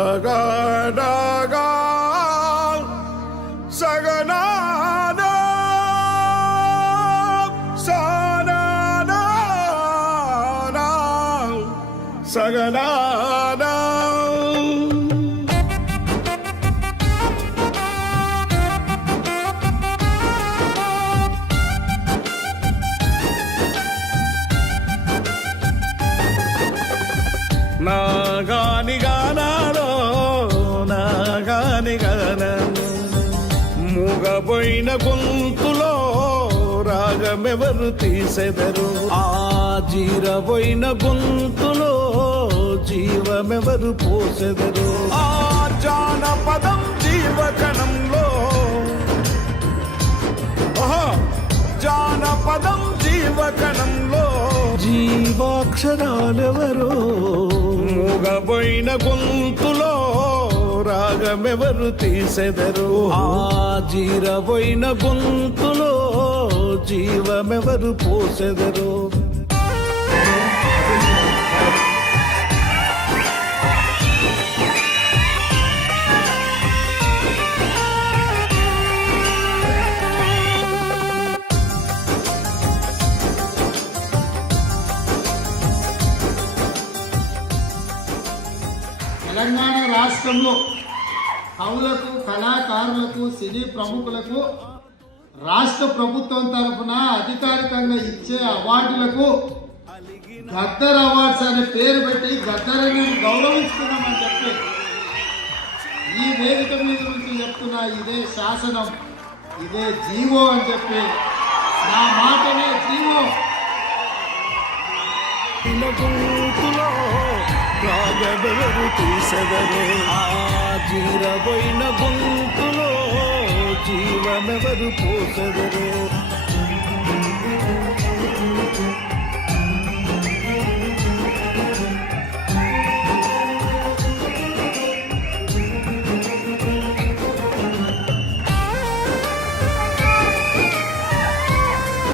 సగనగా సగనాద సననా సగనాద నాగాని గానాలో నాగాని గానను మూగబోయిన గొంతులో రాగమెవరు తీసెదరు ఆ జీరబోయిన గొంతులో జీవమెవరు పోసెదరు ఆ జానపదం జీవకణంలో జానపదం జీవకణంలో జీవాక్షరాలెవరో మూగబోయిన గొంతులో రాగమెవరు తీసెదరు ఆ జీరబోయిన గొంతులో జీవమెవరు పోసెదరు తెలంగాణ రాష్ట్రంలో కవులకు కళాకారులకు సినీ ప్రముఖులకు రాష్ట్ర ప్రభుత్వం తరఫున అధికారికంగా ఇచ్చే అవార్డులకు గద్దర్ అవార్డ్స్ అనే పేరు పెట్టి గద్దర్ని గౌరవించుకున్నామని చెప్పి ఈ వేదిక మీద నుంచి చెప్తున్నా ఇదే శాసనం ఇదే జీవో అని చెప్పి నా మాటనే జీవో రాగమెవరు తీసెదరు ఆ జీరబోయిన గొంతులో జీవమెవరు పోసెదరు